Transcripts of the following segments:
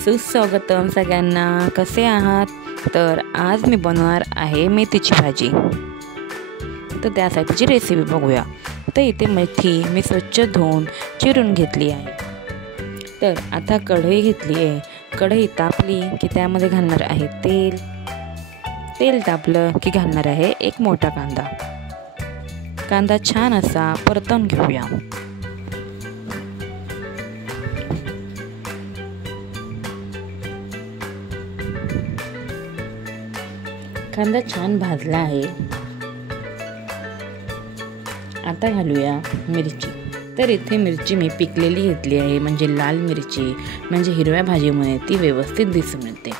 सुस्वागतम सगळ्यांना, कसे आहात? तर आज मी बनवणार आहे मेथीची भाजी। तर त्यासाठीची रेसिपी बघूया। तर इथे मेथी मी स्वच्छ धुवून चिरून घेतली आहे। तर आता कढई घेतली आहे। कढई तापली की त्यामध्ये घालणार आहे तेल। तेल तापलं की घालणार आहे एक मोठा कांदा। कांदा छान असा परतून घेऊया। कांदा छान भाजला आहे। आता घालूया मिरची। तर इथे मिरची मी पिकलेली घेतली आहे, म्हणजे लाल मिरची, म्हणजे हिरव्या भाजीमुळे ती व्यवस्थित दिसून येते।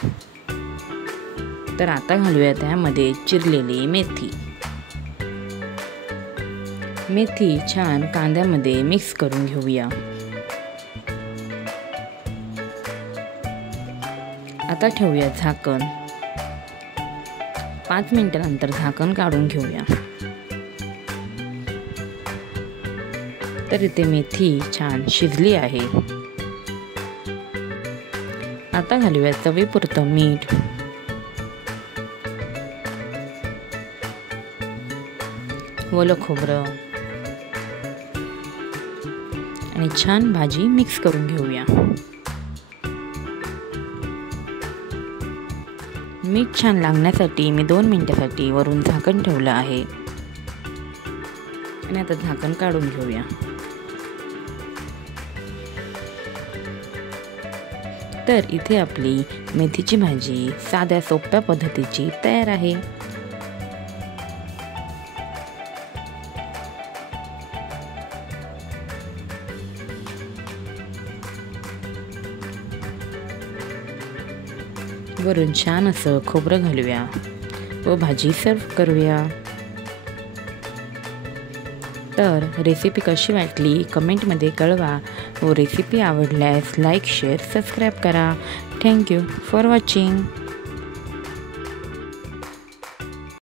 तर आता घालूया त्यामध्ये चिरलेली मेथी। मेथी छान कांद्यामध्ये मिक्स करून घेऊया। आता ठेवूया झाकण। 5 मिनिटांनंतर झाकण काढून घेऊया। तर इथे मेथी छान शिजली आहे। आता घालूया चवीपुरतं मीठ, ओलं खोबरं आणि छान भाजी मिक्स करून घेऊया। मीठ छान लागण्यासाठी मी 2 मिनिटांसाठी वरून झाकण ठेवलं आहे आणि आता झाकण काढून घेऊया। तर इथे आपली मेथीची भाजी साध्या सोप्या पद्धतीची तयार आहे। वरून छान असं खोबरं घालूया व भाजी सर्व करूया। तर रेसिपी कशी वाटली कमेंटमध्ये कळवा व रेसिपी आवडल्यास लाईक, शेअर, सबस्क्राईब करा। Thank you for watching.